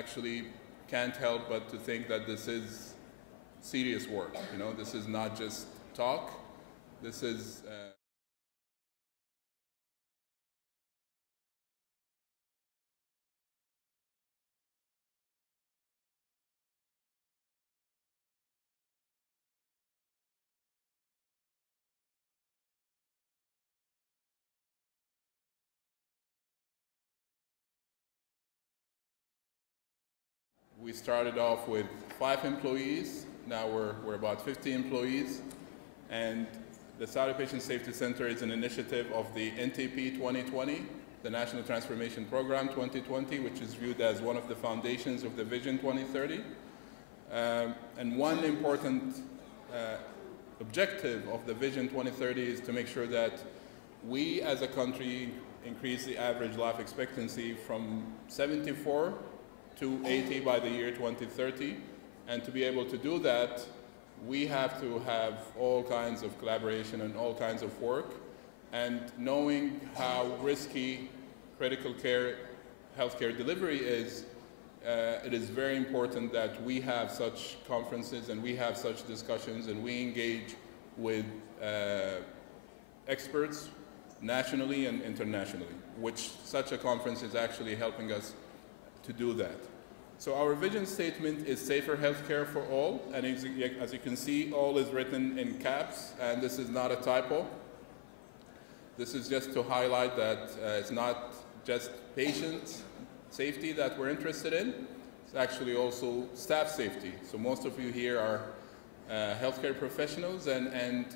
actually can't help but to think that this is serious work. You know, this is not just talk. This is we started off with 5 employees. Now we're about 50 employees. And the Saudi Patient Safety Center is an initiative of the NTP 2020, the National Transformation Program 2020, which is viewed as one of the foundations of the Vision 2030. And one important objective of the Vision 2030 is to make sure that we as a country increase the average life expectancy from 74 to 80 by the year 2030. And to be able to do that, we have to have all kinds of collaboration and all kinds of work. And knowing how risky critical care healthcare delivery is, it is very important that we have such conferences and we have such discussions and we engage with experts nationally and internationally, which such a conference is actually helping us to do that. So our vision statement is safer healthcare for all, and as you can see, all is written in caps, and this is not a typo. This is just to highlight that it's not just patient safety that we're interested in, it's actually also staff safety. So most of you here are healthcare professionals, and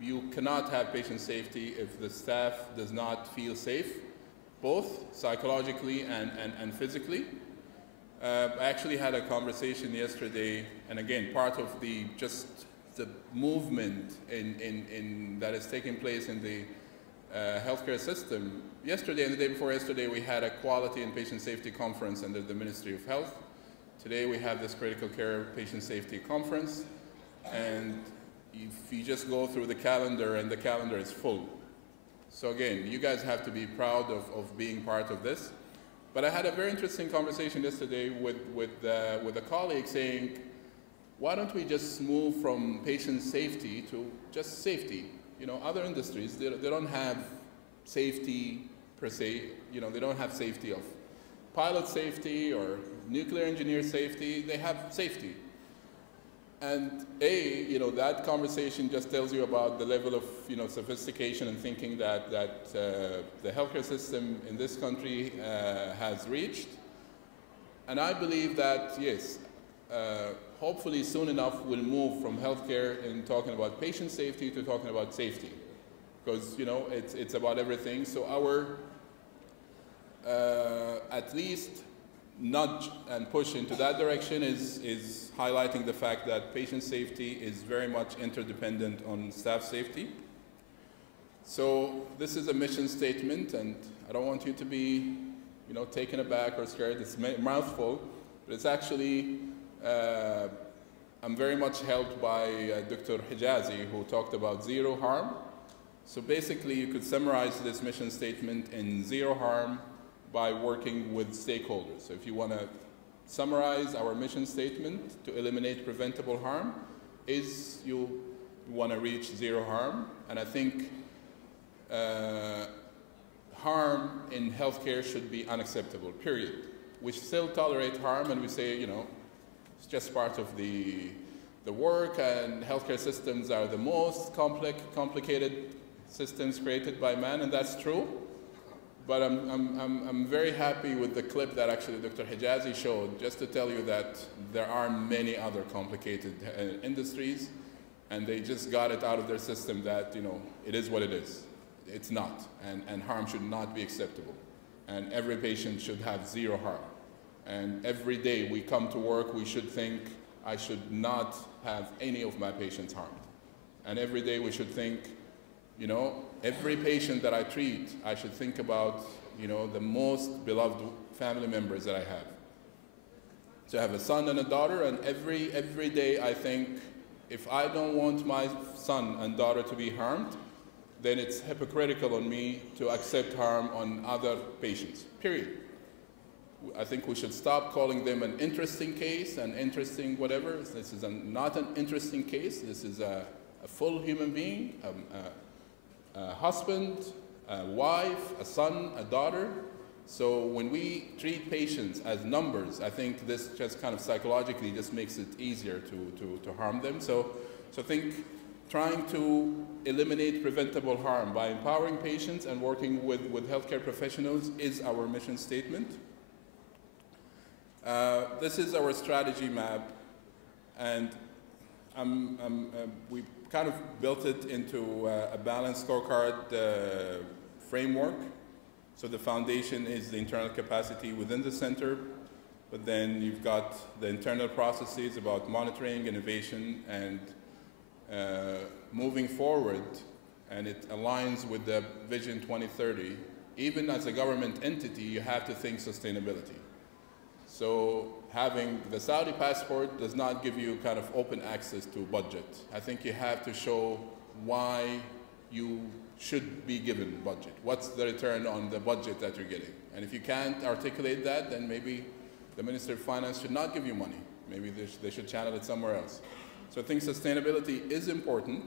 you cannot have patient safety if the staff does not feel safe, both psychologically and physically. I actually had a conversation yesterday, and again, part of the movement that is taking place in the healthcare system. Yesterday and the day before yesterday, we had a quality and patient safety conference under the Ministry of Health. Today we have this critical care patient safety conference, and if you just go through the calendar, and the calendar is full. So again, you guys have to be proud of being part of this. But I had a very interesting conversation yesterday with a colleague saying, why don't we just move from patient safety to just safety? You know, other industries, they don't have safety per se. You know, they don't have safety of pilot safety or nuclear engineer safety. They have safety. And you know, that conversation just tells you about the level of, you know, sophistication and thinking that the healthcare system in this country has reached. And I believe that, yes, hopefully soon enough we'll move from healthcare in talking about patient safety to talking about safety. Because, you know, it's about everything. So our, at least, nudge and push into that direction is highlighting the fact that patient safety is very much interdependent on staff safety. So this is a mission statement, and I don't want you to be, you know, taken aback or scared. It's a mouthful, but it's actually, I'm very much helped by Dr. Hijazi, who talked about zero harm. So basically, you could summarize this mission statement in zero harm by working with stakeholders. So if you want to summarize our mission statement to eliminate preventable harm, is you want to reach zero harm. And I think harm in healthcare should be unacceptable, period. We still tolerate harm, and we say, you know, it's just part of the work, and healthcare systems are the most complicated systems created by man, and that's true. But I'm very happy with the clip that actually Dr. Hijazi showed, just to tell you that there are many other complicated industries, and they just got it out of their system that, you know, it is what it is. It's not, and harm should not be acceptable. And every patient should have zero harm. And every day we come to work, we should think, I should not have any of my patients harmed. And every day we should think, you know, every patient that I treat, I should think about, you know, the most beloved family members that I have. So I have a son and a daughter, and every day I think, if I don't want my son and daughter to be harmed, then it's hypocritical on me to accept harm on other patients, period. I think we should stop calling them an interesting case, an interesting whatever. This is not an interesting case. This is a full human being, a husband, a wife, a son, a daughter. So when we treat patients as numbers, I think this just kind of psychologically just makes it easier to harm them. So I think trying to eliminate preventable harm by empowering patients and working with healthcare professionals is our mission statement. This is our strategy map, and we kind of built it into a balanced scorecard framework. So the foundation is the internal capacity within the center, but then you've got the internal processes about monitoring, innovation, and moving forward, and it aligns with the Vision 2030. Even as a government entity, you have to think sustainability. So having the Saudi passport does not give you kind of open access to budget. I think you have to show why you should be given budget. What's the return on the budget that you're getting? And if you can't articulate that, then maybe the Minister of Finance should not give you money. Maybe they should channel it somewhere else. So I think sustainability is important.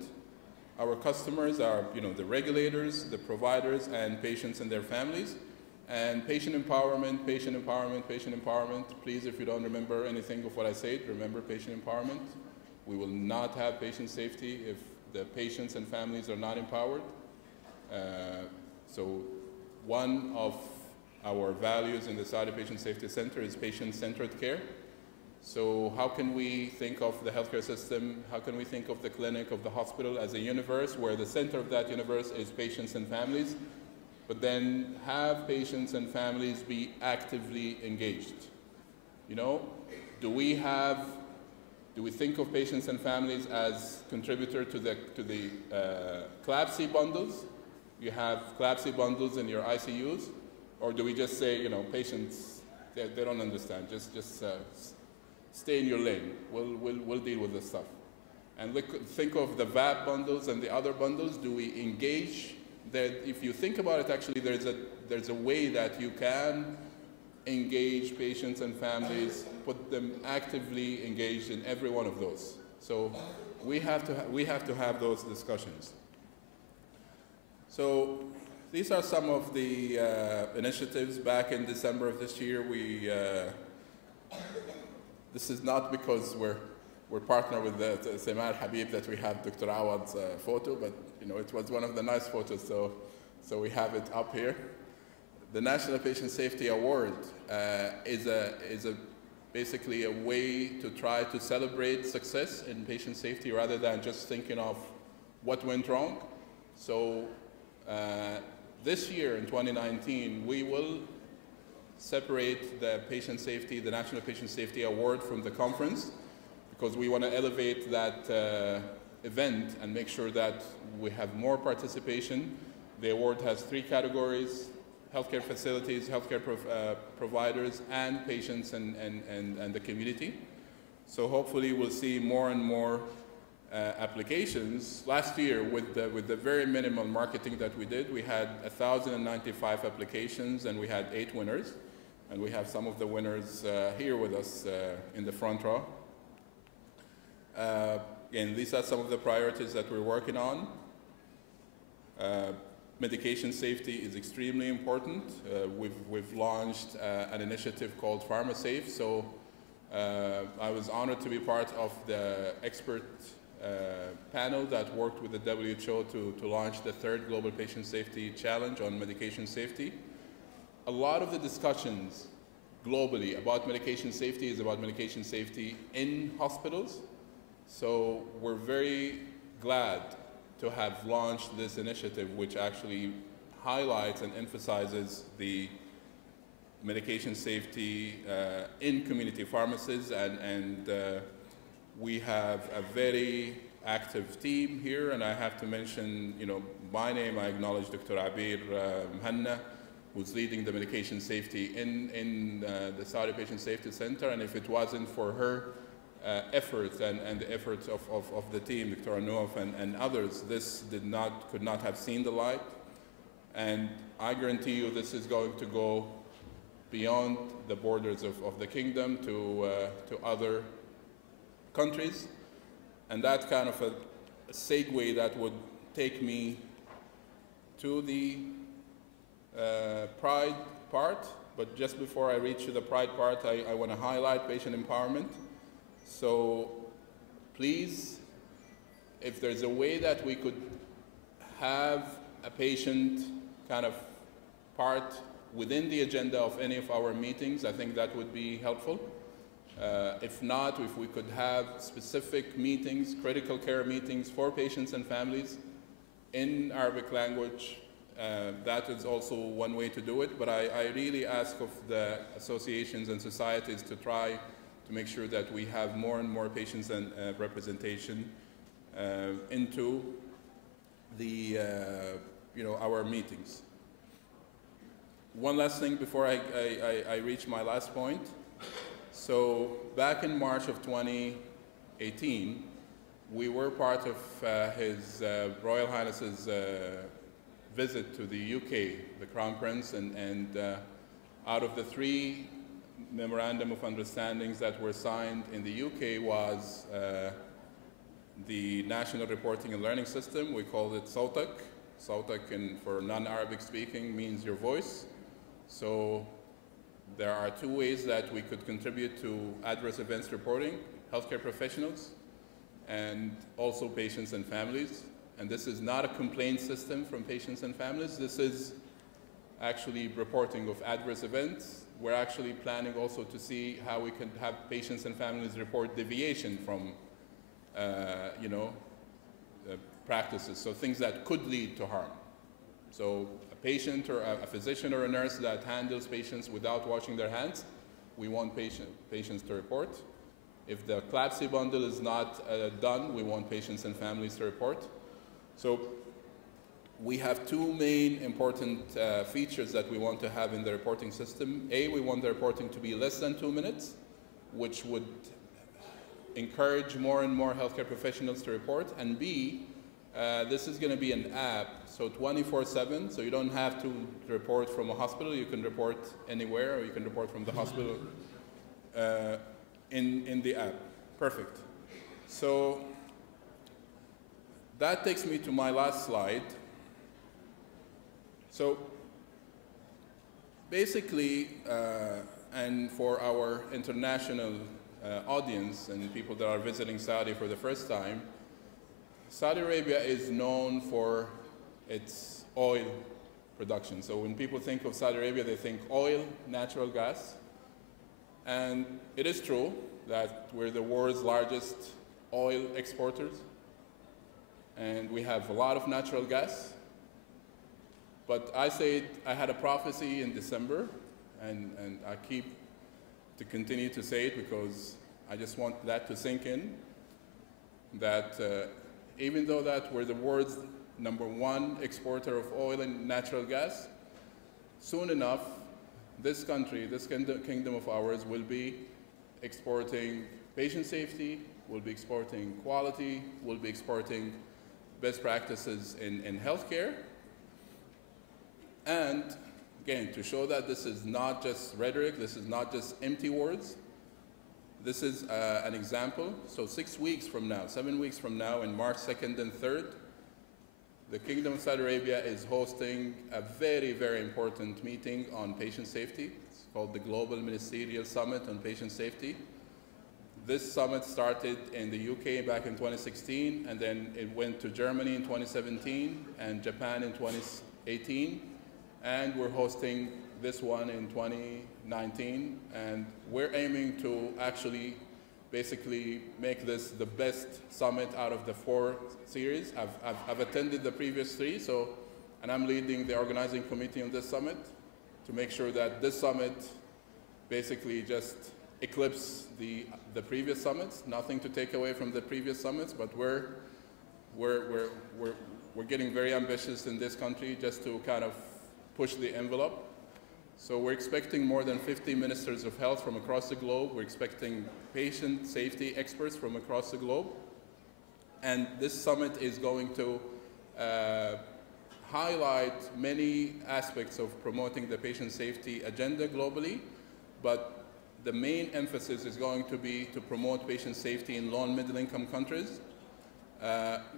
Our customers are, the regulators, the providers, and patients and their families. And patient empowerment, patient empowerment, patient empowerment. Please, if you don't remember anything of what I said, remember patient empowerment. We will not have patient safety if the patients and families are not empowered. So one of our values in the Saudi Patient Safety Center is patient-centered care. So how can we think of the healthcare system, how can we think of the clinic, of the hospital as a universe where the center of that universe is patients and families, but then have patients and families be actively engaged? Do we think of patients and families as contributor to the CLABSI bundles? You have CLABSI bundles in your ICUs, or do we just say, patients, they don't understand, just stay in your lane. We'll deal with this stuff. And think of the VAP bundles and the other bundles. Do we engage? If you think about it, actually, there's a way that you can engage patients and families, put them actively engaged in every one of those. So we have to have those discussions. So these are some of the initiatives. Back in December of this year, this is not because we're partnered with the Sliman Al-Habib that we have Dr. Awad's photo, but it was one of the nice photos, so we have it up here. The National Patient Safety Award is basically a way to try to celebrate success in patient safety rather than just thinking of what went wrong. So this year in 2019, we will separate the National Patient Safety Award from the conference, because we want to elevate that event and make sure that we have more participation. The award has 3 categories: healthcare facilities, healthcare providers, and patients and the community. So hopefully we'll see more and more applications. Last year, with the very minimal marketing that we did, we had 1,095 applications and we had 8 winners. And we have some of the winners here with us in the front row. And these are some of the priorities that we're working on. Medication safety is extremely important. We've launched an initiative called PharmaSafe. So I was honored to be part of the expert panel that worked with the WHO to launch the 3rd Global Patient Safety Challenge on medication safety. A lot of the discussions globally about medication safety is about medication safety in hospitals. So we're very glad to have launched this initiative, which actually highlights and emphasizes the medication safety in community pharmacies, and we have a very active team here, and I have to mention, by name, I acknowledge Dr. Abir Mhanna, who's leading the medication safety in the Saudi Patient Safety Center, and if it wasn't for her efforts and the efforts of the team, Dr. Anouaf and others, this could not have seen the light. And I guarantee you this is going to go beyond the borders of the kingdom to other countries. And that kind of a segue that would take me to the Pride part. But just before I reach to the Pride part, I want to highlight patient empowerment. So please, if there's a way that we could have a patient kind of part within the agenda of any of our meetings, I think that would be helpful. If not, if we could have specific meetings, critical care meetings for patients and families in Arabic language, that is also one way to do it. But I really ask of the associations and societies to try to make sure that we have more and more patients and representation into the, our meetings. One last thing before I reach my last point. So back in March of 2018, we were part of His Royal Highness's visit to the UK, the Crown Prince, and out of the 3 memorandum of understandings that were signed in the UK was the National Reporting and Learning System. We called it SOTAC. SOTAC, for non-Arabic speaking, means your voice. So there are 2 ways that we could contribute to adverse events reporting: healthcare professionals and also patients and families. And this is not a complaint system from patients and families. This is actually reporting of adverse events. We're actually planning also to see how we can have patients and families report deviation from, practices, so things that could lead to harm. So a patient or a physician or a nurse that handles patients without washing their hands, we want patients to report. If the CLABSI bundle is not done, we want patients and families to report. So we have 2 main important features that we want to have in the reporting system. A, we want the reporting to be less than 2 minutes, which would encourage more and more healthcare professionals to report. And B, this is going to be an app, so 24/7, so you don't have to report from a hospital. You can report anywhere, or you can report from the hospital in the app. Perfect. So that takes me to my last slide. So basically, and for our international audience and people that are visiting Saudi for the first time, Saudi Arabia is known for its oil production. So when people think of Saudi Arabia, they think oil, natural gas. And it is true that we're the world's largest oil exporters, and we have a lot of natural gas. But I had a prophecy in December, and I keep to continue to say it because I just want that to sink in, that even though that we're the world's #1 exporter of oil and natural gas, soon enough, this country, this kingdom of ours, will be exporting patient safety, will be exporting quality, will be exporting best practices in healthcare. And again, to show that this is not just rhetoric, this is not just empty words, this is an example. So 7 weeks from now, in March 2nd and 3rd, the Kingdom of Saudi Arabia is hosting a very, very important meeting on patient safety. It's called the Global Ministerial Summit on Patient Safety. This summit started in the UK back in 2016, and then it went to Germany in 2017 and Japan in 2018. And we're hosting this one in 2019, and we're aiming to actually basically make this the best summit out of the 4 series. I've attended the previous 3, and I'm leading the organizing committee on this summit to make sure that this summit basically just eclipses the previous summits. Nothing to take away from the previous summits, but we're getting very ambitious in this country just to kind of push the envelope. So we're expecting more than 50 ministers of health from across the globe. We're expecting patient safety experts from across the globe. And this summit is going to highlight many aspects of promoting the patient safety agenda globally, but the main emphasis is going to be to promote patient safety in low and middle income countries.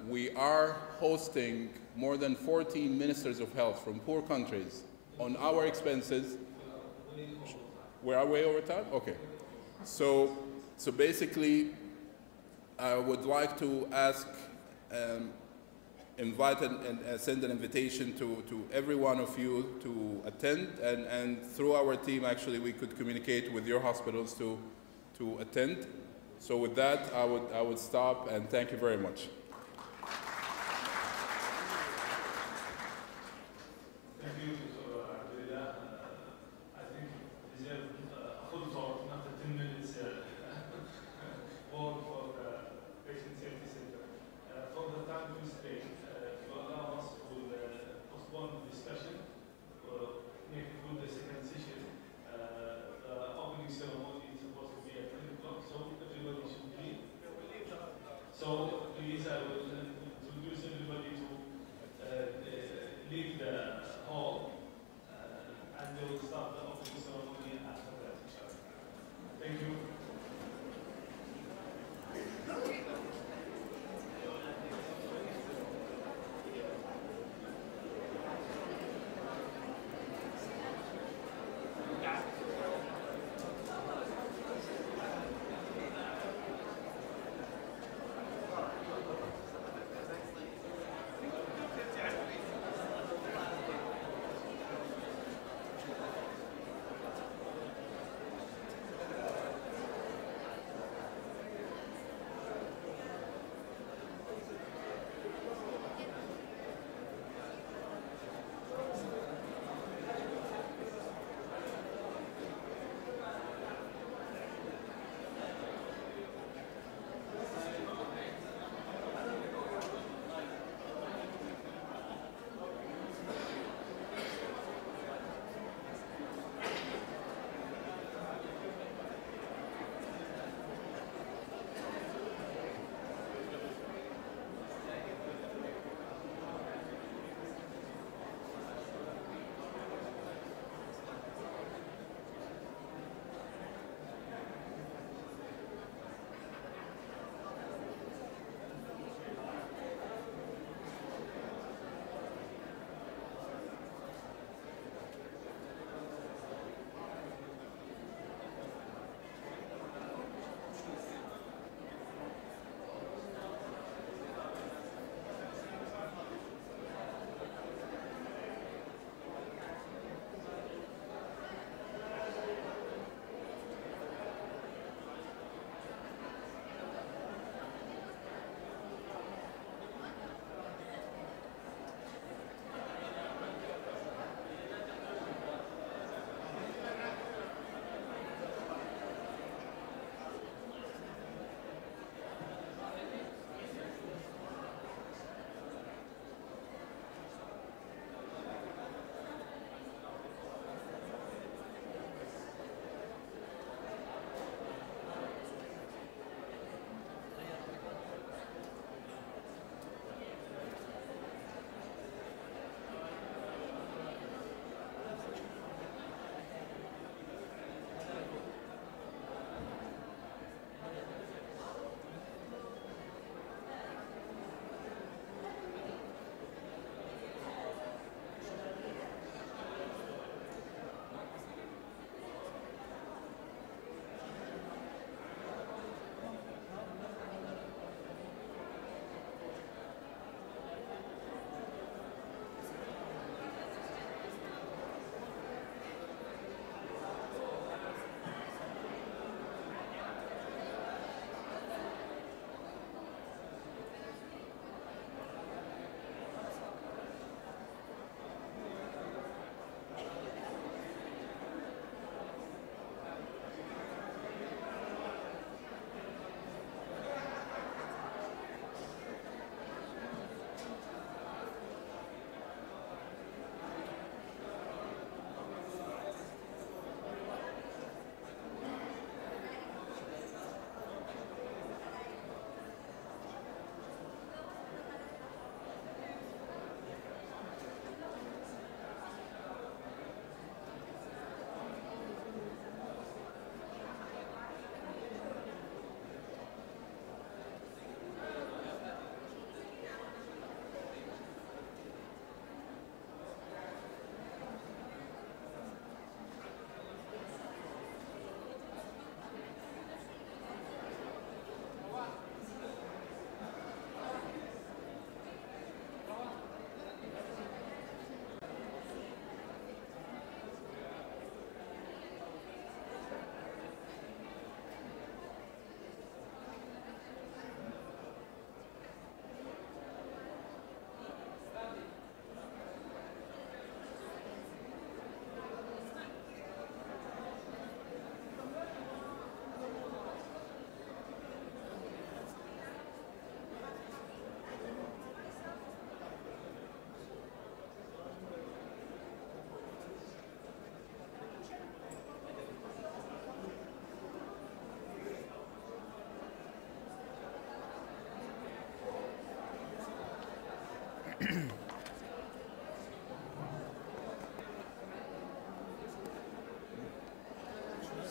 We are hosting more than 14 ministers of health from poor countries on our expenses. We are way over time? Okay. So basically, I would like to ask, invite and send an invitation to every one of you to attend, and through our team, actually, we could communicate with your hospitals to attend. So with that, I would stop, and thank you very much. Thank you, Dr. Abdullah. I think we deserve a full talk, not a 10 minutes walk for the Patient Safety Center. For the time constraint, you allow us to postpone the discussion, make it with the second session. The opening ceremony is supposed to be at 10 o'clock, so everybody should leave. So please, I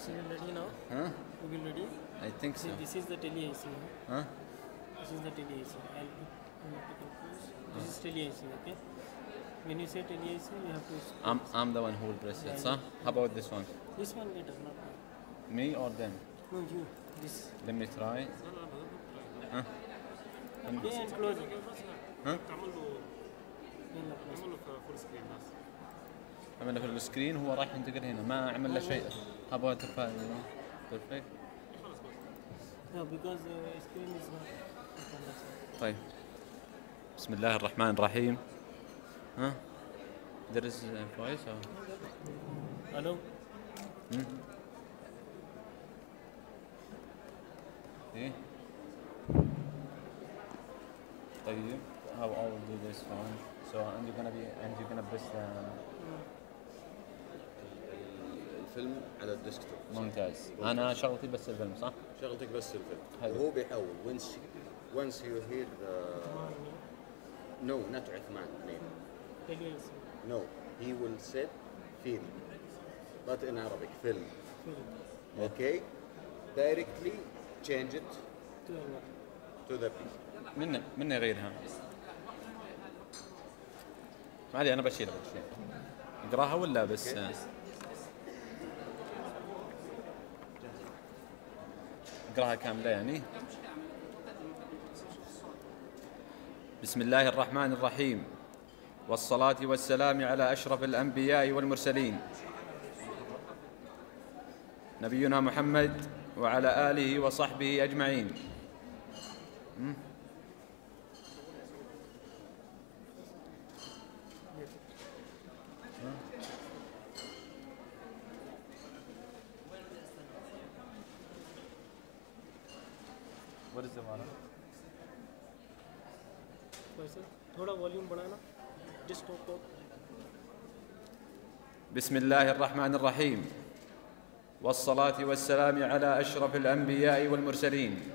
So you ready now? Huh? You will ready? I think so. See, this is the tele AC. Huh? This is the tele AC. I'll put optical fuse. This is tele AC, okay? When you say tele AC, you have to. I'm the one who will press it, huh? How about this one? This one later, not now. Me or them? No, you. This. Let me try. Huh? Yeah, and close it. Huh? يلا close. عمل له في السكرين هو راح ينتقل هنا ما عمل له شيء. How about the file? Perfect. No, because the screen is not. طيب. بسم الله الرحمن الرحيم. ها؟ There is a voice or? Hello. إيه. طيب. How I will do this one? So you're gonna press the. الفيلم على الديسكتوب. ممتاز. أنا شغلتي بس الفيلم صح؟ شغلتك بس الفيلم. حلو. وهو بيحول once you hear the no not عثمان name. Tele AC. No, he will say film but in Arabic film. Okay, directly change it to the piece. من غيرها. ما علي أنا بشيلها اقراها ولا بس؟ اقراها كاملة يعني. بسم الله الرحمن الرحيم والصلاة والسلام على أشرف الأنبياء والمرسلين نبينا محمد وعلى آله وصحبه أجمعين. What is the one? थोड़ा volume बढ़ाना. Just talk. بسم الله الرحمن الرحيم والصلاة والسلام على أشرف الأنبياء والمرسلين.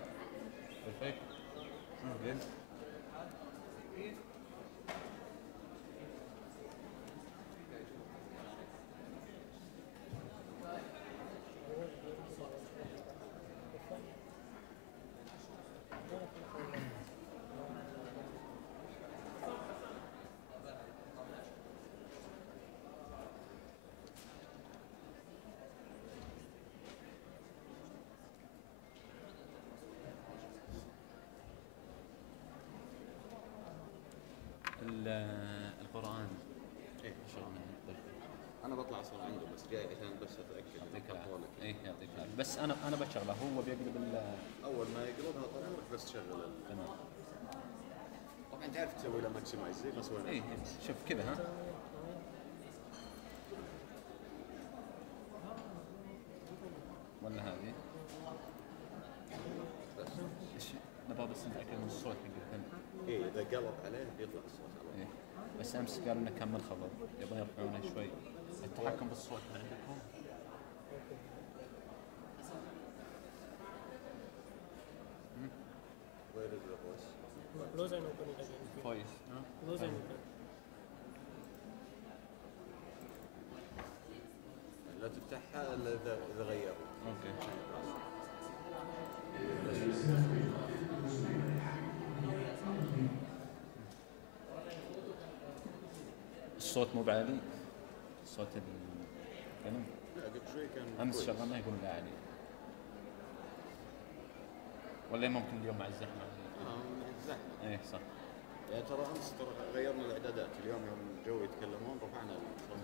القرآن إيه شغلنا أنا بطلع أصلا عنده بس جاي عشان بس أتأكد. يعطيك العافية. إيه يعطيك العافية. بس أنا بشغله هو بيقلب أول ما يقلبها طبعا بس شغل. تمام. طبعا تعرف تسوي له ماكسمايز زي ما سوينا. إيه شوف كذا ها. ولا هذه. بس. نبغى بس نتأكد من الصوت حق الفيلم. إيه إذا قلب عليه بيطلع الصوت على إيه. بس أمس قالوا إنه كمل خبر يبغى يرفعونه شوي. التحكم بالصوت عندكم. Where is the voice? Close and open it again. Voice. Close and open. لا تفتحها إلا إذا غير. أوكي. الصوت مو بعالي. صوت الفيلم. لا قبل شوي كان. أمس شغلنا يقول لا عالي. ولا ممكن اليوم مع الزحمة. زحمة. إيه صح. يعني ترى أمس غيرنا الإعدادات اليوم يوم الجو يتكلمون رفعنا الصوت.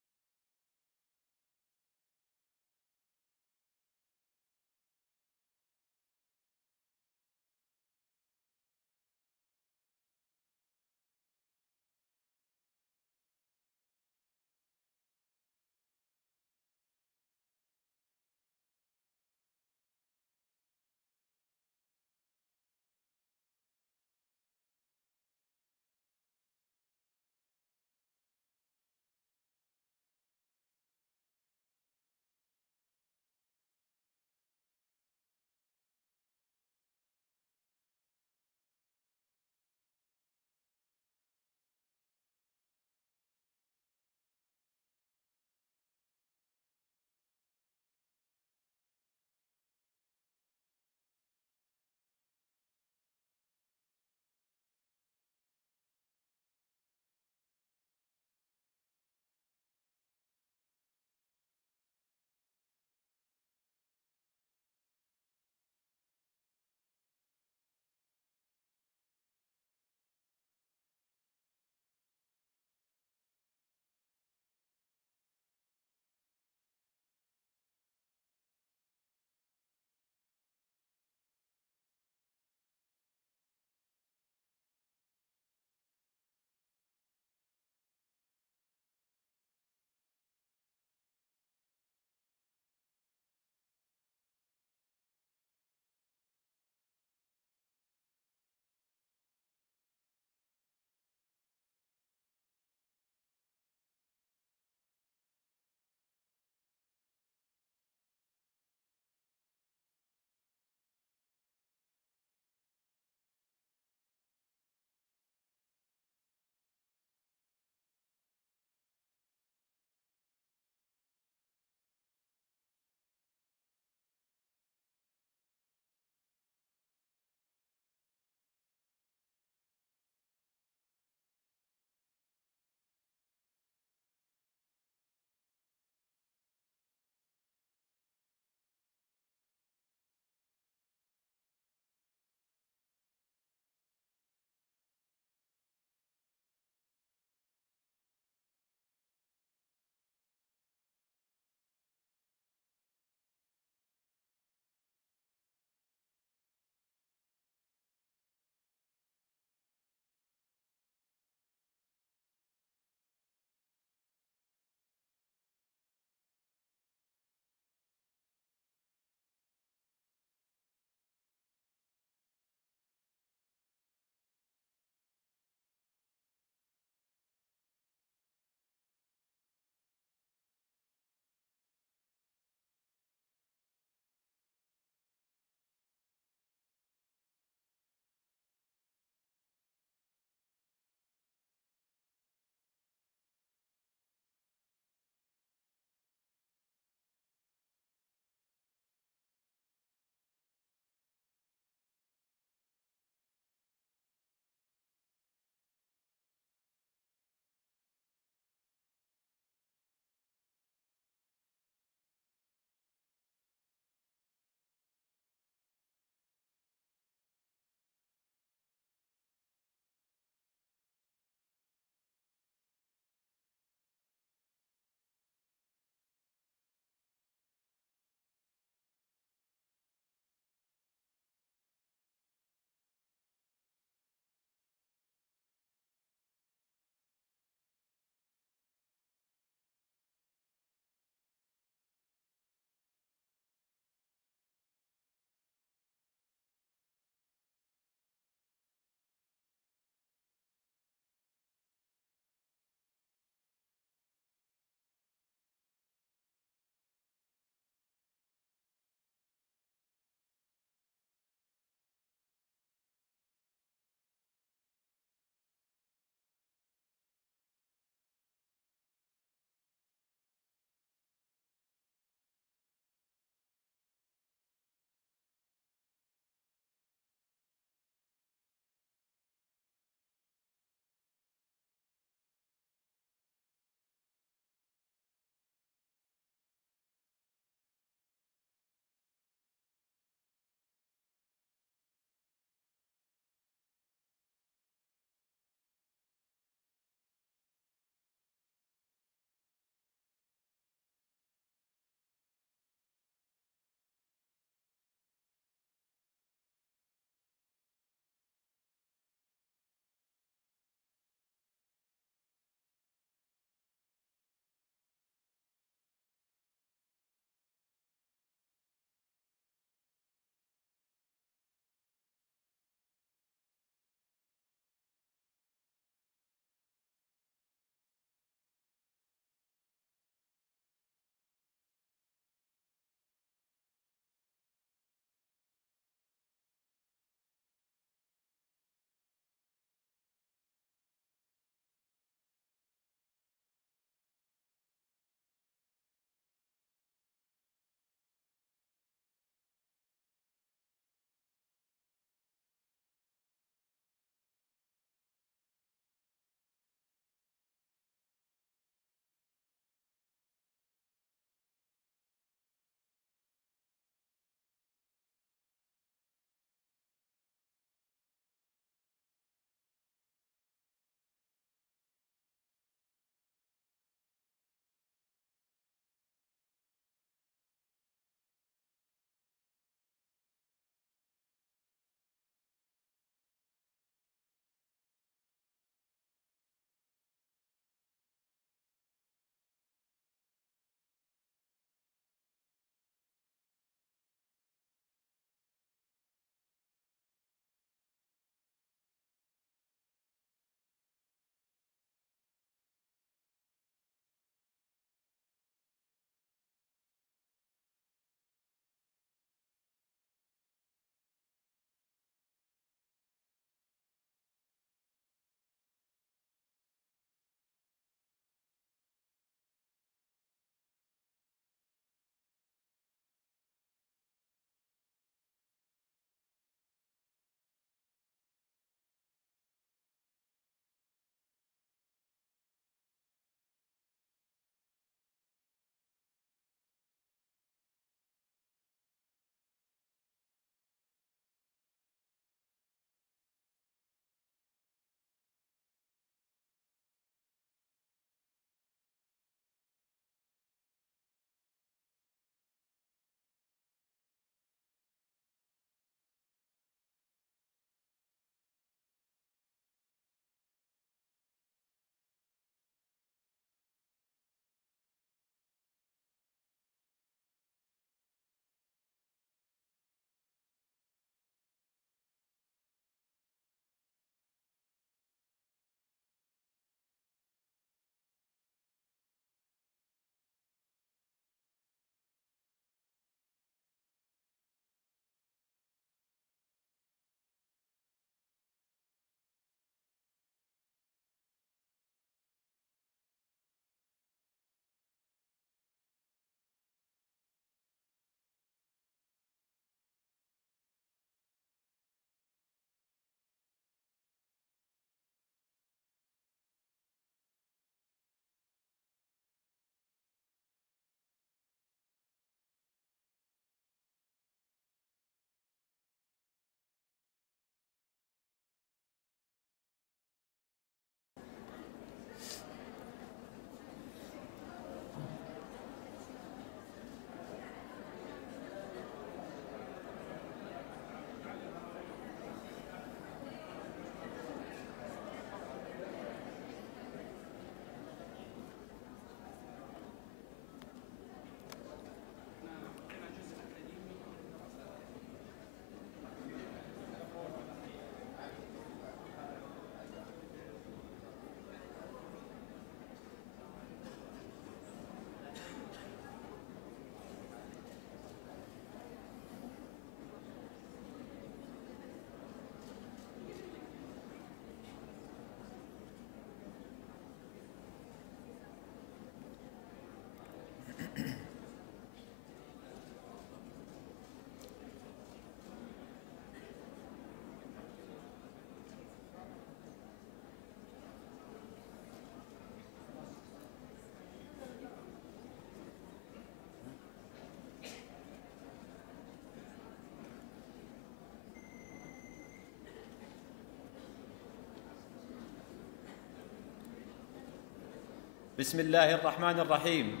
بسم الله الرحمن الرحيم،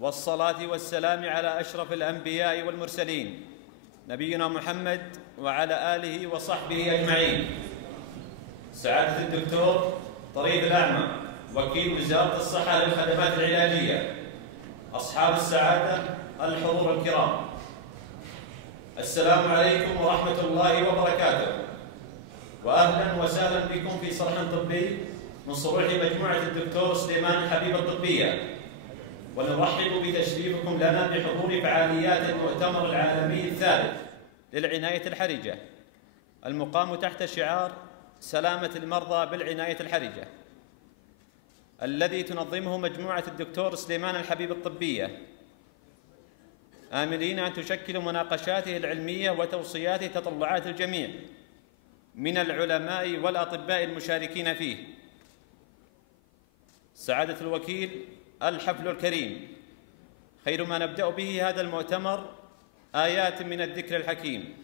والصلاة والسلام على أشرف الأنبياء والمرسلين نبينا محمد وعلى آله وصحبه أجمعين. سعادة الدكتور طريف الأعمى وكيل وزارة الصحة للخدمات العلاجية، أصحاب السعادة، الحضور الكرام، السلام عليكم ورحمة الله وبركاته، وأهلا وسهلا بكم في صرح طبي من صروح مجموعة الدكتور سليمان الحبيب الطبية، ونرحب بتشريفكم لنا بحضور فعاليات المؤتمر العالمي الثالث للعناية الحرجة، المقام تحت شعار سلامة المرضى بالعناية الحرجة، الذي تنظمه مجموعة الدكتور سليمان الحبيب الطبية، آملين أن تشكل مناقشاته العلمية وتوصيات تطلعات الجميع من العلماء والأطباء المشاركين فيه. سعادة الوكيل، الحفل الكريم خير ما نبدأ به هذا المؤتمر آيات من الذكر الحكيم.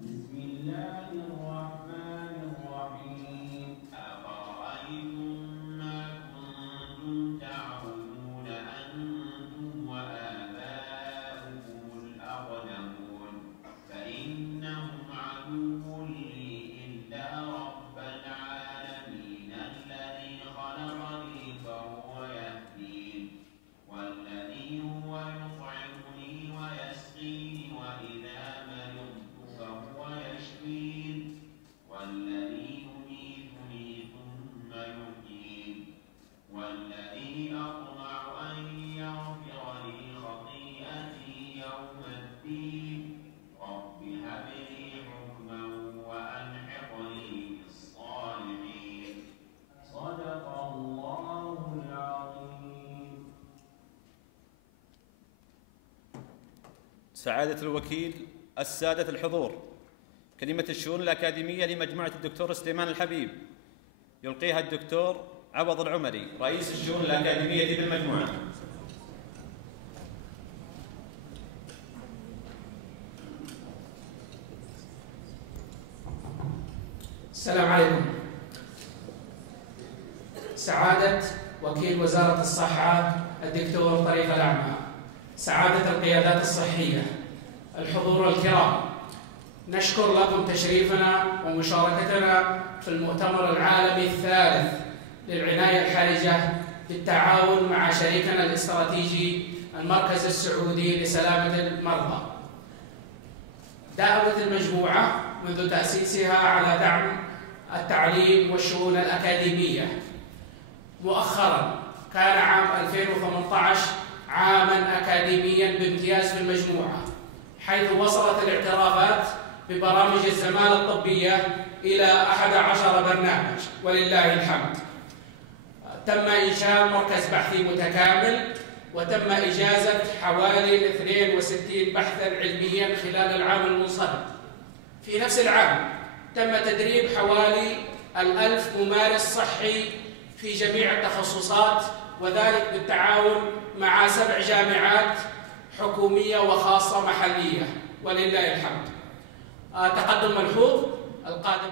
بسم الله الرحمن الرحيم. أفرأيتم ما كنتم تعبدون أنتم وآباؤكم الأقدمون فإنهم عدو لي إلا رب العالمين الذي خلقني فهو يهدين والذي هو يطعمني ويسقيني وإذا مرضت فهو يشفين والذي يميتني ثم يحيين والذي أطمع أن يغفر لي خطيئتي يوم الدين رب هب لي حكما وألحقني بالصالحين. صدق الله العظيم. سعادة الوكيل، السادة الحضور، كلمة الشؤون الأكاديمية لمجموعة الدكتور سليمان الحبيب يلقيها الدكتور عوض العمري رئيس الشؤون الأكاديمية بالمجموعة. السلام عليكم. سعادة وكيل وزارة الصحة الدكتور طريف الأعمى، سعادة القيادات الصحية، الحضور الكرام، نشكر لكم تشريفنا ومشاركتنا في المؤتمر العالمي الثالث للعناية الحرجة بالتعاون مع شريكنا الاستراتيجي المركز السعودي لسلامة المرضى. داومت المجموعة منذ تأسيسها على دعم التعليم والشؤون الأكاديمية. مؤخرا كان عام 2018 عاما أكاديميا بامتياز في المجموعة، حيث وصلت الاعترافات ببرامج الزمالة الطبية إلى 11 برنامج ولله الحمد. تم إنشاء مركز بحثي متكامل، وتم إجازة حوالي 62 بحثا علميا خلال العام المنصرم. في نفس العام تم تدريب حوالي 1000 ممارس صحي في جميع التخصصات، وذلك بالتعاون مع 7 جامعات حكومية وخاصة محلية ولله الحمد. تقدم ملحوظ القادم.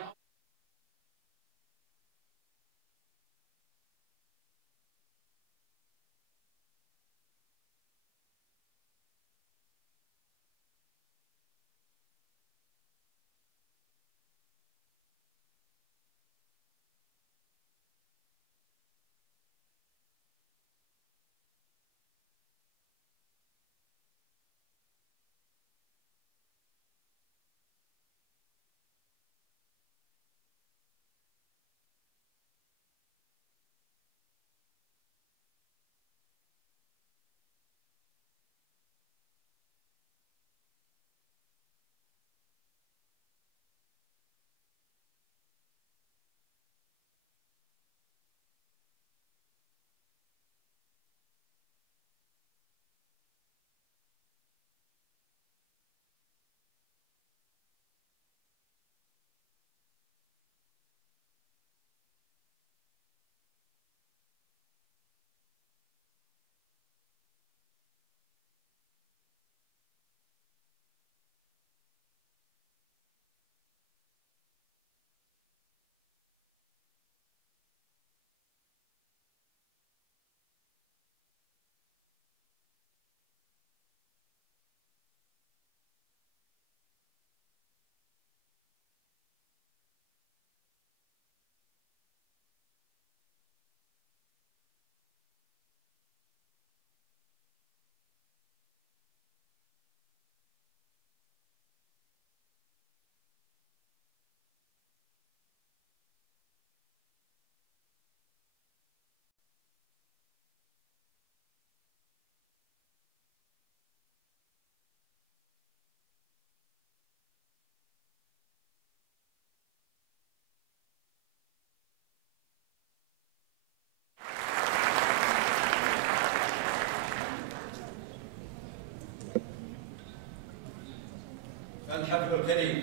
الحفل الكريم.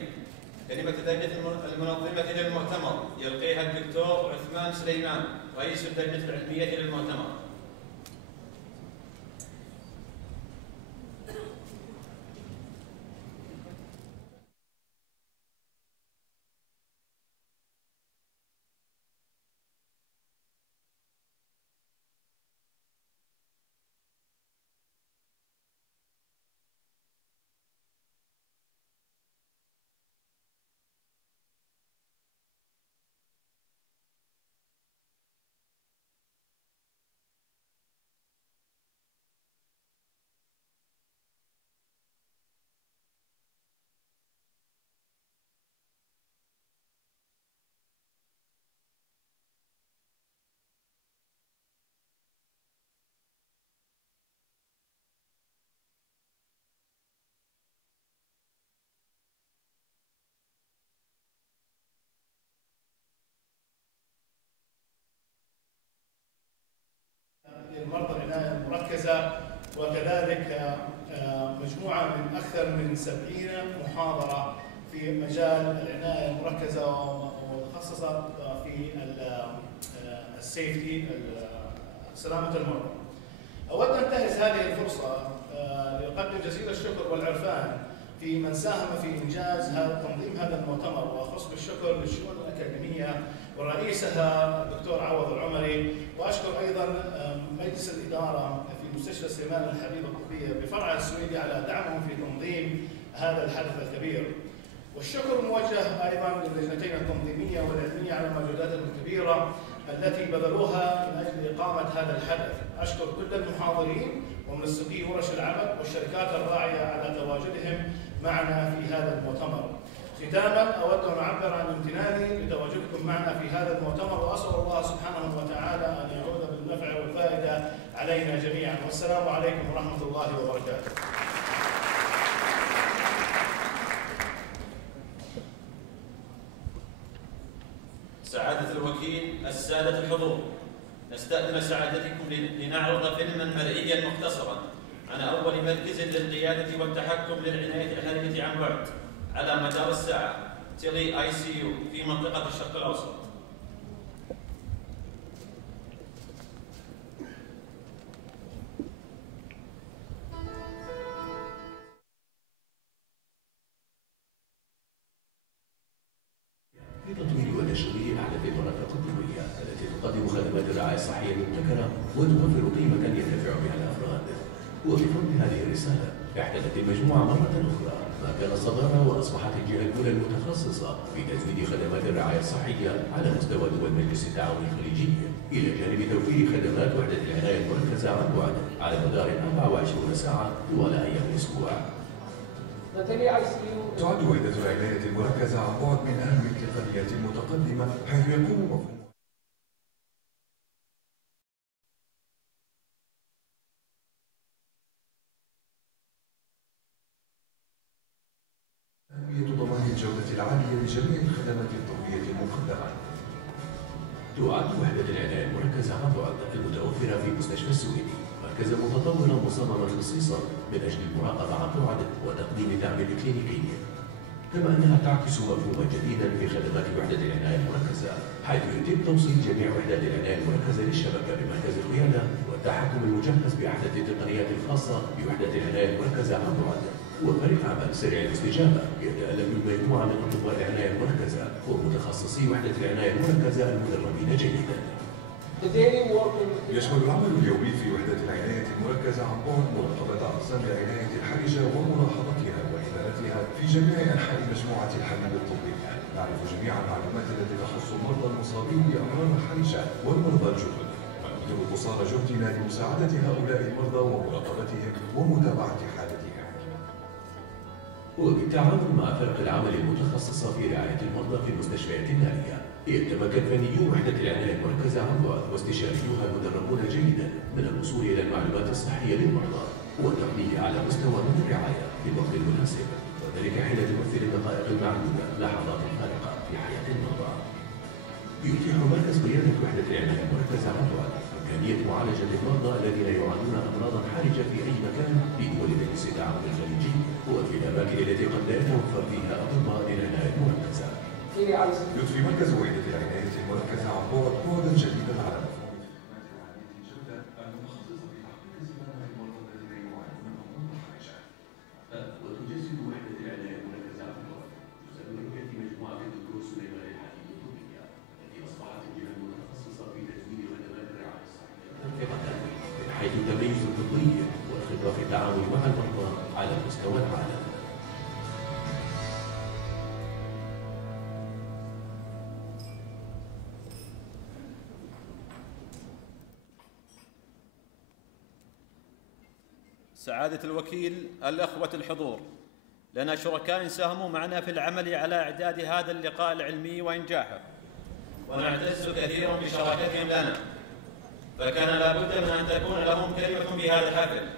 كلمة اللجنة المنظمة للمؤتمر يلقيها الدكتور سليمان رئيس اللجنة العلمية للمؤتمر. المرضى العناية المركزة، وكذلك مجموعة من أكثر من 70 محاضرة في مجال العناية المركزة ومتخصصة في السيفتي سلامة المرضى. أود أن أنتهز هذه الفرصة لأقدم جزيل الشكر والعرفان في من ساهم في إنجاز تنظيم هذا المؤتمر، وأخص بالشكر للشؤون الأكاديمية ورئيسها الدكتور عوض العمري، وأشكر أيضا مجلس الإدارة في مستشفى سليمان الحبيب الطبية بفرع السويدي على دعمهم في تنظيم هذا الحدث الكبير. والشكر موجه أيضا للجنتين التنظيمية والعلمية على مجهوداتهم الكبيرة التي بذلوها من أجل إقامة هذا الحدث. أشكر كل المحاضرين ومنسقي ورش العمل والشركات الراعية على تواجدهم معنا في هذا المؤتمر. ختاما أود أن أعبر عن امتناني لتواجدكم معنا في هذا المؤتمر، وأسأل الله سبحانه وتعالى أن يعود بالنفع والفائدة علينا جميعا، والسلام عليكم ورحمة الله وبركاته. سعادة الوكيل، السادة الحضور، نستأذن سعادتكم لنعرض فيلما مرئيا مختصرا عن أول مركز للقيادة والتحكم للعناية الحرجة عن بعد على مدار الساعة تيلي ICU في منطقة الشرق الأوسط. في تطوير وتشغيل أحدث المرافق الطبية التي تقدم خدمات الرعاية الصحية المبتكرة وتوفر قيمة ينتفع بها الأفراد. وبفضل هذه الرسالة احتلت المجموعة مرة أخرى مكان الصدارة، وأصبحت الجهة الأولى المتخصصة في تزويد خدمات الرعاية الصحية على مستوى دول مجلس التعاون الخليجي، إلى جانب توفير خدمات وحدة العناية المركزة عن بعد على مدار 24 ساعة طوال أيام الأسبوع. تعد وحدة العناية المركزة عن بعد من أهم التقنيات المتقدمة، حيث يقوم مفهوم أهمية ضمان الجودة العالية لجميع الخدمات الطبية المقدمة. تعد وحدة العناية المركزة عن بعد المتوفرة في مستشفى السويدي مركزا متطورا مصمما خصيصا من أجل المراقبة عن بعد وتقديم الدعم الكلينيكي، كما أنها تعكس مفهوما جديدا في خدمات وحدة العناية المركزة، حيث يتم توصيل جميع وحدات العناية المركزة للشبكة بمركز القيادة والتحكم المجهز بأحدث التقنيات الخاصة بوحدة العناية المركزة عن بعد. وفريق عمل سريع الاستجابة يتألف من مجموعة من أطباء العناية المركزة ومتخصصي وحدة العناية المركزة المدربين جيدا. يشمل العمل اليومي في وحدة العناية المركزة عن بعد مراقبة أقسام العناية الحرجة وملاحظتها وإدارتها في جميع أنحاء مجموعة الحبيب الطبية. نعرف جميع المعلومات التي تخص المرضى المصابين بأمراض الحرجة والمرضى الجدد، ونبذل قصارى جهدنا لمساعدة هؤلاء المرضى ومراقبتهم ومتابعة حالتهم. وبالتعاون مع فرق العمل المتخصصة في رعاية المرضى في المستشفيات النارية، يتمكن فنيو وحدة العناية المركزة عن بعد واستشاريوها المدربون جيدا من الوصول إلى المعلومات الصحية للمرضى والتقديم على مستوى من الرعاية في الوقت المناسب، وذلك حين تمثل الدقائق المعدودة لحظات فارقة في حياة المرضى. يتيح مركز قيادة وحدة العناية المركزة عن بعد إمكانية معالجة المرضى الذين يعانون أمراضا حرجة في أي مكان في دول مجلس التعاون الخليجي وفي الأماكن التي قد لا يتوفر فيها أطباء للعناية المركزة. يضفي مركز وحدة العناية المركزة عن بعد بعدا جديدا على مفهوم الخدمات العالية الجودة المتخصصة في تحقيق سلامة المرضى الذين يعانون من أمراض الحرجة. وتجسد وحدة العناية المركزة عن بعد جزء من رؤية مجموعة الدكتور سليمان الحبيب الطبية التي أصبحت الجهة المتخصصة في تدوين خدمات الرعاية الصحية منطقة من حيث التميز الطبي والخبرة في التعامل مع المرضى على مستوى العالم. سعادة الوكيل، الأخوة الحضور، لنا شركاء ساهموا معنا في العمل على إعداد هذا اللقاء العلمي وإنجاحه، ونعتز كثيرا بشراكتهم لنا، فكان لا بد من أن تكون لهم كلمة في هذا الحفل.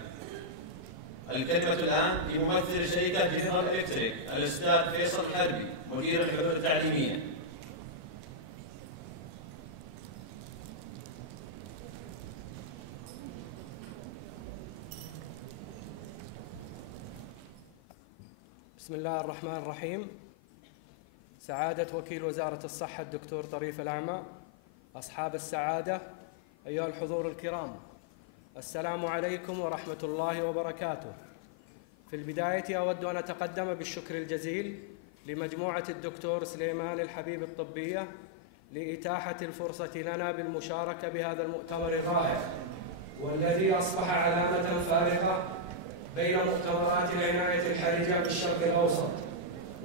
الكلمة الآن لممثل شركة جنرال إلكتريك الأستاذ فيصل الحربي مدير الحلول التعليمية. بسم الله الرحمن الرحيم. سعادة وكيل وزارة الصحة الدكتور طريف الأعمى، أصحاب السعادة، أيها الحضور الكرام، السلام عليكم ورحمة الله وبركاته. في البداية أود أن أتقدم بالشكر الجزيل لمجموعة الدكتور سليمان الحبيب الطبية لإتاحة الفرصة لنا بالمشاركة بهذا المؤتمر الرائع، والذي أصبح علامة فارقة بين مؤتمرات العناية الحرجة بالشرق الأوسط،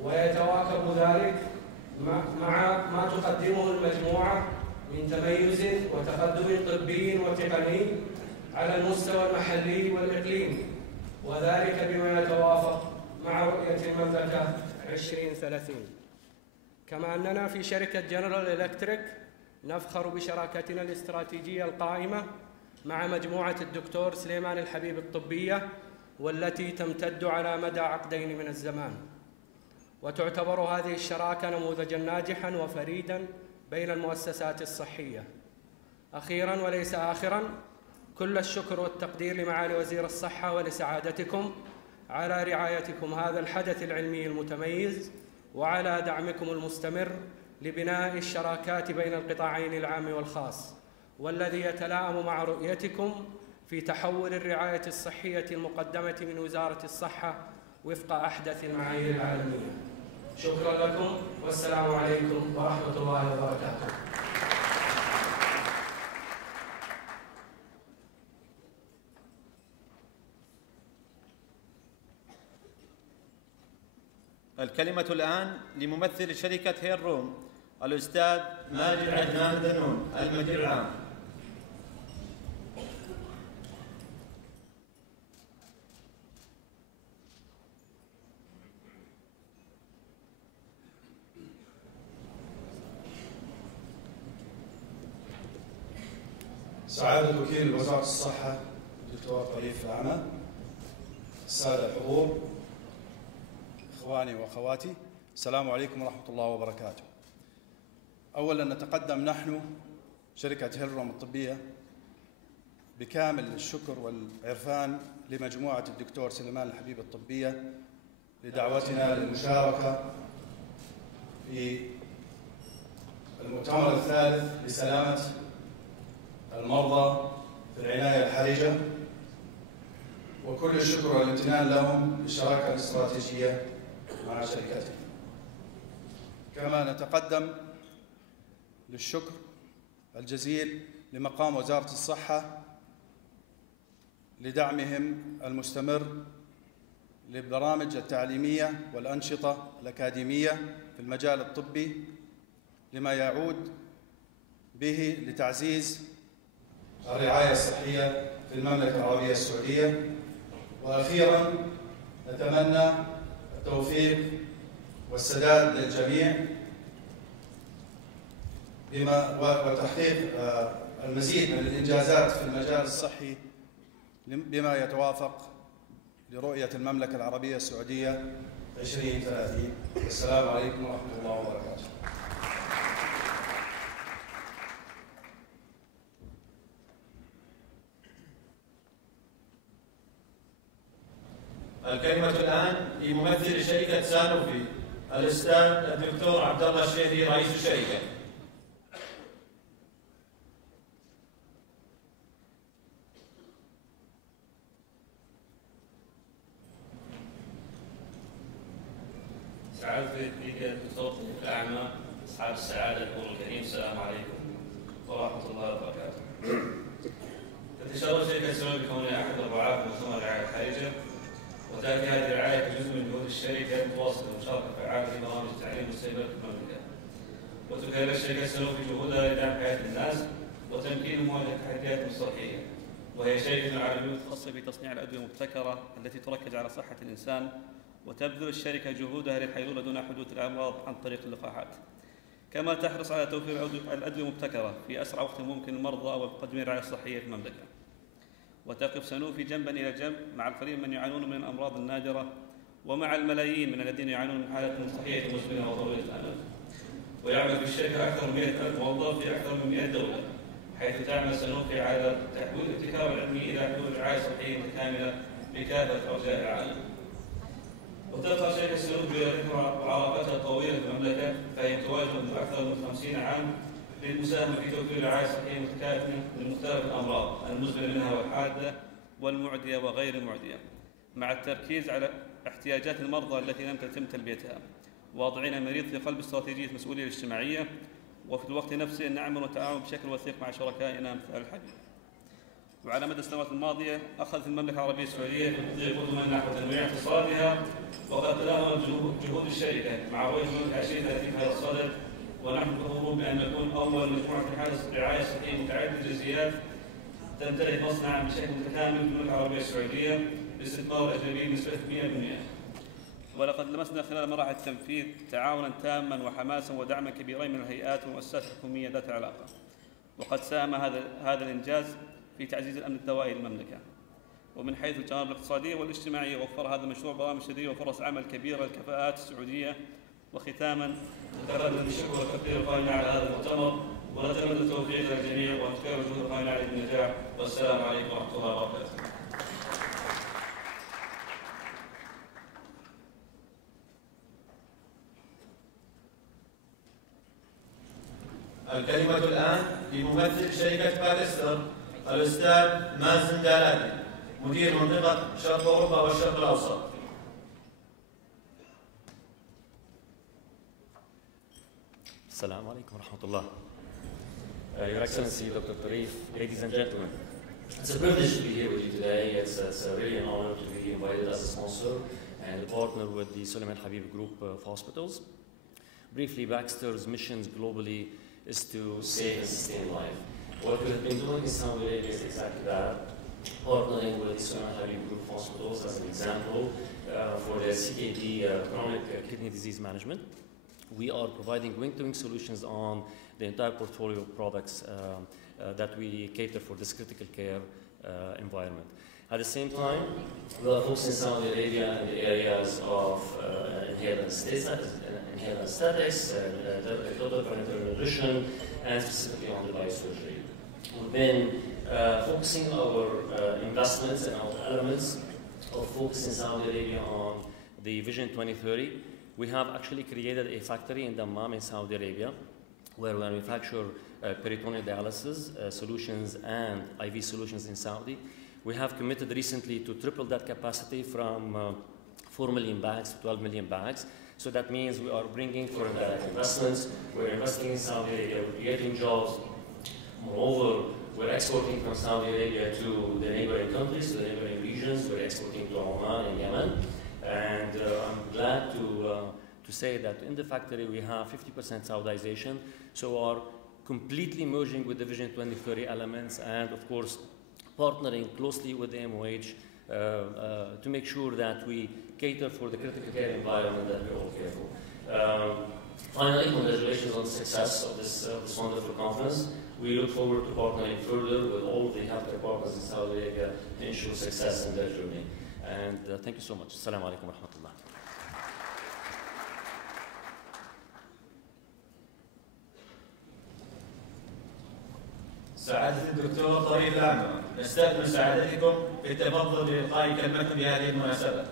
ويتواكب ذلك مع ما تقدمه المجموعة من تميز وتقدم طبي وتقني على المستوى المحلي والإقليمي، وذلك بما يتوافق مع رؤية المملكة 2030. كما أننا في شركة جنرال إلكتريك نفخر بشراكتنا الاستراتيجية القائمة مع مجموعة الدكتور سليمان الحبيب الطبية، والتي تمتد على مدى عقدين من الزمان، وتعتبر هذه الشراكة نموذجاً ناجحاً وفريداً بين المؤسسات الصحية. أخيراً وليس آخراً، كل الشكر والتقدير لمعالي وزير الصحة ولسعادتكم على رعايتكم هذا الحدث العلمي المتميز، وعلى دعمكم المستمر لبناء الشراكات بين القطاعين العام والخاص، والذي يتلائم مع رؤيتكم في تحول الرعاية الصحية المقدمة من وزارة الصحة وفق أحدث المعايير العالمية. شكرا لكم، والسلام عليكم ورحمة الله وبركاته. الكلمة الآن لممثل شركة هير روم الأستاذ ماجد عدنان ذنون المدير العام. سعادة وكيل وزارة الصحة الدكتور طريف الأعمى، السادة الحضور، إخواني وأخواتي، السلام عليكم ورحمة الله وبركاته. أولا نتقدم نحن شركة هيلروم الطبية بكامل الشكر والعرفان لمجموعة الدكتور سليمان الحبيب الطبية لدعوتنا للمشاركة في المؤتمر الثالث لسلامة المرضى في العناية الحرجة، وكل الشكر والامتنان لهم للشراكة الاستراتيجية مع شركتهم. كما نتقدم للشكر الجزيل لمقام وزارة الصحة لدعمهم المستمر للبرامج التعليمية والأنشطة الأكاديمية في المجال الطبي، لما يعود به لتعزيز الرعاية الصحية في المملكة العربية السعودية. وأخيراً نتمنى التوفيق والسداد للجميع وتحقيق المزيد من الإنجازات في المجال الصحي بما يتوافق لرؤية المملكة العربية السعودية 2030. السلام عليكم ورحمة الله وبركاته. الكلمة الآن لممثل شركة سانوفي الأستاذ الدكتور عبد الله الشهري رئيس الشركة. سعادتك الدكتور الأعمى، أصحاب السعادة الحضور الكريم، السلام عليكم ورحمة الله وبركاته. تتشرف شركة سلامة بكونها أحد الرعاة في مؤتمر الرعاية الحرجة، وتأتي هذه الرعاية كجزء من جهود الشركة المتواصلة والمشاركة فعالة في برامج التعليم والمستقبل في المملكة. وتكرر شركة سلامة في جهودها لدعم حياة الناس وتمكينهم مواجهة التحديات المصطلحية، وهي شركة العالمية متخصصة في تصنيع الأدوية المبتكرة التي تركز على صحة الإنسان، وتبذل الشركة جهودها للحيلولة دون حدوث الأمراض عن طريق اللقاحات. كما تحرص على توفير الأدوية المبتكرة في أسرع وقت ممكن للمرضى والمقدمين الرعاية الصحية في المملكة. وتقف سنوفي جنبا إلى جنب مع القليل من يعانون من الأمراض النادرة ومع الملايين من الذين يعانون من حالات صحية مزمنة وطويلة الأمد. ويعمل في الشركة أكثر من 100,000 موظف في أكثر من 100 دولة، حيث تعمل سنوفي على تحويل الابتكار العلمي إلى حلول رعاية صحية متكاملة بكافة أرجاء العالم. وتبقى شركة سلامة بعلاقتها الطويلة بالمملكة، فهي تواجه منذ أكثر من 50 عام للمساهمة في توفير رعاية صحية متكافئة لمختلف الأمراض المزمنة منها والحادة والمعدية وغير المعدية، مع التركيز على احتياجات المرضى التي لم تتم تلبيتها، واضعين المريض في قلب استراتيجية المسؤولية الاجتماعية. وفي الوقت نفسه نعمل ونتعاون بشكل وثيق مع شركائنا مثل الحبيب. وعلى مدى السنوات الماضية أخذت المملكة العربية السعودية في تطبيق قدما نحو تنويع اقتصادها، وقد تداومت جهود الشركة مع رؤية المملكة 2030 في هذا الصدد، ونحن فخورون بأن نكون أول مجموعة في حالة رعاية صحية متعددة الجنسيات تمتلك مصنعا بشكل متكامل في المملكة العربية السعودية باستثمار أجنبي بنسبة 100%. ولقد لمسنا خلال مراحل التنفيذ تعاونا تاما وحماسا ودعما كبيرين من الهيئات والمؤسسات الحكومية ذات العلاقة، وقد ساهم هذا الإنجاز في تعزيز الأمن الدوائي للمملكة. ومن حيث الجوانب الاقتصادية والاجتماعية وفر هذا المشروع برامج تدريب وفرص عمل كبيرة للكفاءات السعودية. وختاما نتقدم بالشكر والتقدير القائمين على هذا المؤتمر، ونتمنى التوفيق للجميع ونشكر الجهود القائمين عليه بالنجاح، والسلام عليكم ورحمة الله وبركاته. الكلمة الآن لممثل شركة باليستر الأستاذ مازن دالاتي، مدير منطقة شرق أوروبا والشرق الأوسط. السلام عليكم ورحمة الله. Your Excellency, Dr. Tarif, ladies and gentlemen, it's a privilege to be here with you today. It's really an honor to be invited as a sponsor and a partner with the Sulaman Habib Group of hospitals. Briefly, Baxter's missions globally is to save and sustain life. What we have been doing in Saudi Arabia is exactly that, partnering with the Sulaman Habib Group of hospitals as an example for their CKD, chronic kidney disease management. We are providing wing-to-wing solutions on the entire portfolio of products that we cater for this critical care environment. At the same time, we are focusing Saudi Arabia in the areas of inhaled anesthetics, total parenteral nutrition, and specifically on device surgery. We've been focusing our investments and our elements of focusing Saudi Arabia on the Vision 2030. We have actually created a factory in Dammam in Saudi Arabia where we manufacture peritoneal dialysis solutions and IV solutions in Saudi. We have committed recently to triple that capacity from 4 million bags to 12 million bags. So that means we are bringing foreign direct investments, we're investing in Saudi Arabia, we're creating jobs. Moreover, we're exporting from Saudi Arabia to the neighboring countries, to the neighboring regions. We're exporting to Oman and Yemen. And I'm glad to say that in the factory we have 50% Saudization, so we are completely merging with the Vision 2030 elements and, of course, partnering closely with the MOH to make sure that we cater for the critical care environment that we all care for. Finally, congratulations on the success of this wonderful conference. We look forward to partnering further with all the healthcare partners in Saudi Arabia to ensure success in their journey. And thank you so much. Assalamu alaikum wa rahmatullah. سعادة الدكتور طريف الأعمى، نستأذن سعادتكم في التفضل بإلقاء كلمة بهذه المناسبة.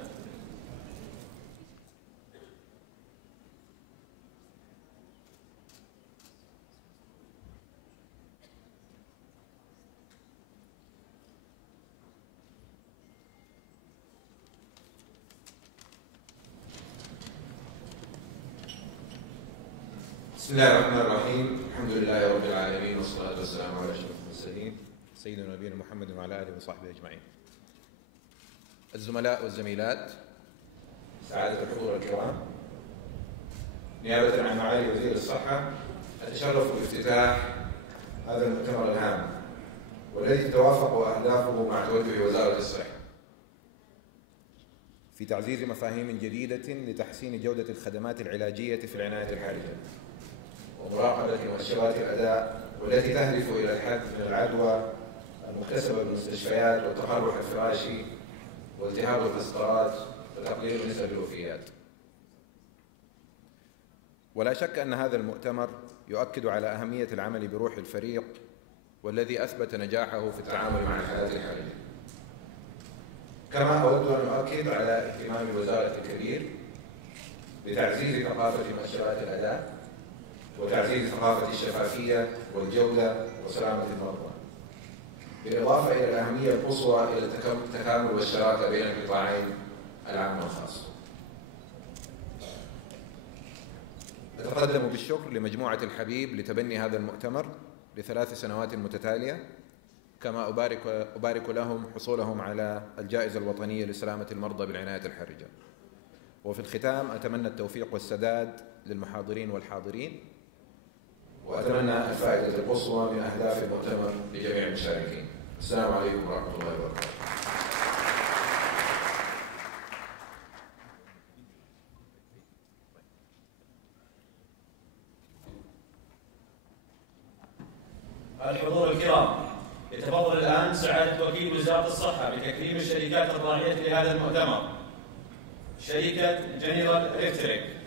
بسم الله الرحمن الرحيم، الحمد لله رب العالمين والصلاة والسلام على أشرف المرسلين سيدنا نبينا محمد وعلى آله وصحبه أجمعين. الزملاء والزميلات، سعادة الحضور الكرام، نيابة عن معالي وزير الصحة أتشرف بافتتاح هذا المؤتمر الهام والذي تتوافق أهدافه مع توجه وزارة الصحة في تعزيز مفاهيم جديدة لتحسين جودة الخدمات العلاجية في العناية الحرجة ومراقبة مؤشرات الأداء والتي تهدف إلى الحد من العدوى المكتسبة بالمستشفيات والتقرح الفراشي والتهاب القسطرات وتقليل نسب الوفيات. ولا شك أن هذا المؤتمر يؤكد على أهمية العمل بروح الفريق والذي أثبت نجاحه في التعامل مع الحالات الحرجة. كما أود أن أؤكد على اهتمام الوزارة الكبير بتعزيز ثقافة مؤشرات الأداء وتعزيز ثقافة الشفافية والجودة وسلامة المرضى، بالإضافة إلى الأهمية القصوى إلى التكامل والشراكة بين القطاعين العام والخاص. أتقدم بالشكر لمجموعة الحبيب لتبني هذا المؤتمر ل3 سنوات متتالية، كما أبارك لهم حصولهم على الجائزة الوطنية لسلامة المرضى بالعناية الحرجة. وفي الختام أتمنى التوفيق والسداد للمحاضرين والحاضرين، وأتمنى الفائدة القصوى من أهداف المؤتمر لجميع المشاركين. السلام عليكم ورحمة الله وبركاته. الحضور الكرام، يتفضل الآن سعادة وكيل وزارة الصحة بتكريم الشركات الراعية لهذا المؤتمر. شركة جنرال إلكتريك،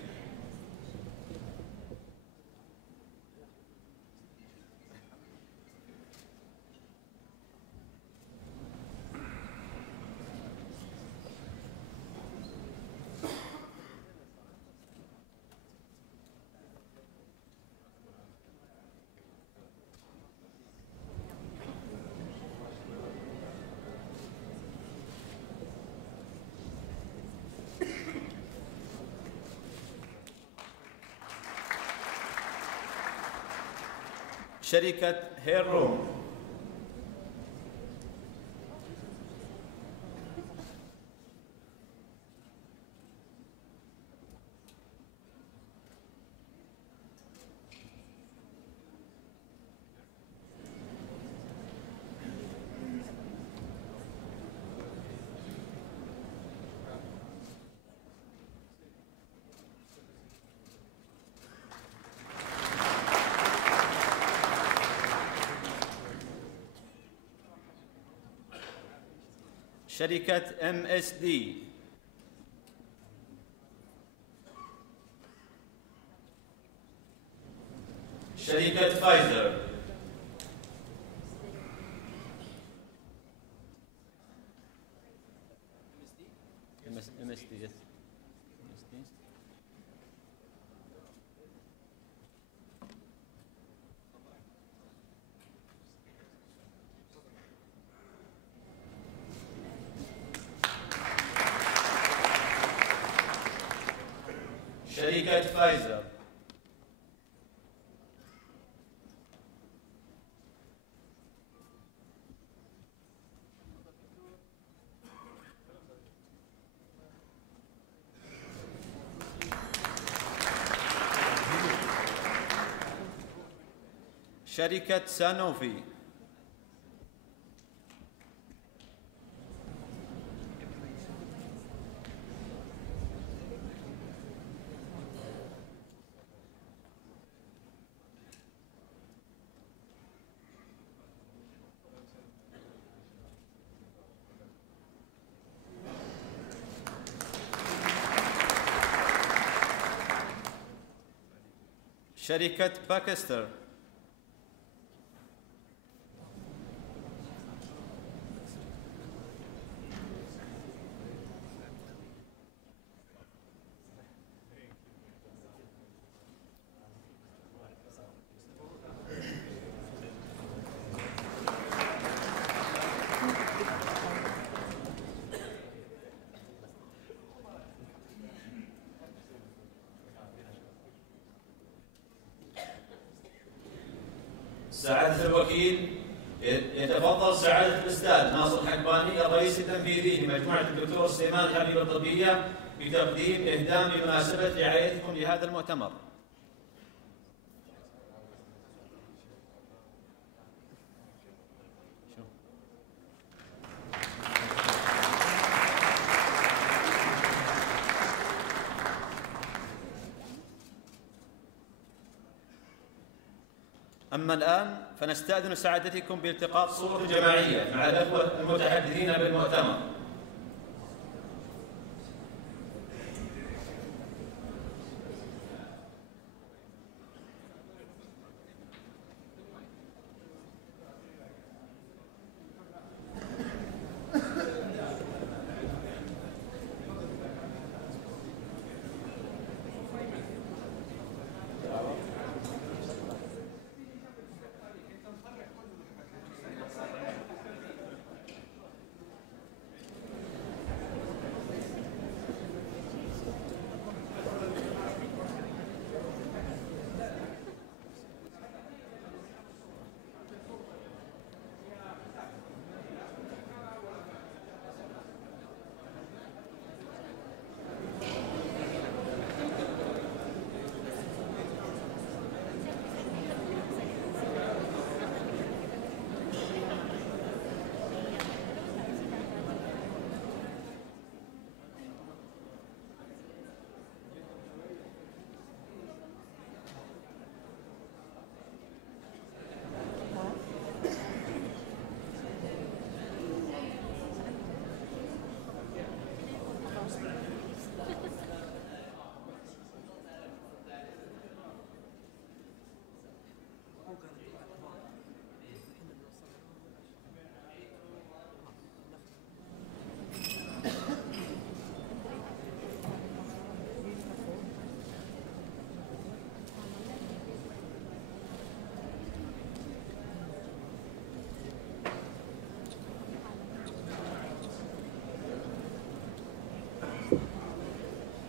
شركة هير روم، شركة MSD، شركة فايزر، شركة فايزر، شركة سانوفي، شركة باكستر، سعادة الوكيل يتفضل سعادة الأستاذ ناصر حقباني الرئيس التنفيذي لمجموعة الدكتور سليمان الحبيب الطبية بتقديم إهدام بمناسبة رعايتكم لهذا المؤتمر. أما الآن فنستأذن سعادتكم بالتقاط صورة جماعية مع الأخوة المتحدثين بالمؤتمر.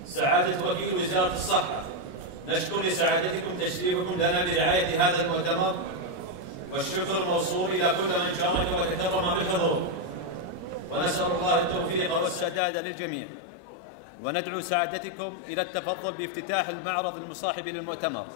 سعادة وكيل وزارة الصحة، نشكر لسعادتكم تشريفكم لنا برعاية هذا المؤتمر، والشكر موصول إلى كل من شارك وتكرم بالحضور، ونسأل الله التوفيق والسداد للجميع، وندعو سعادتكم إلى التفضل بافتتاح المعرض المصاحب للمؤتمر.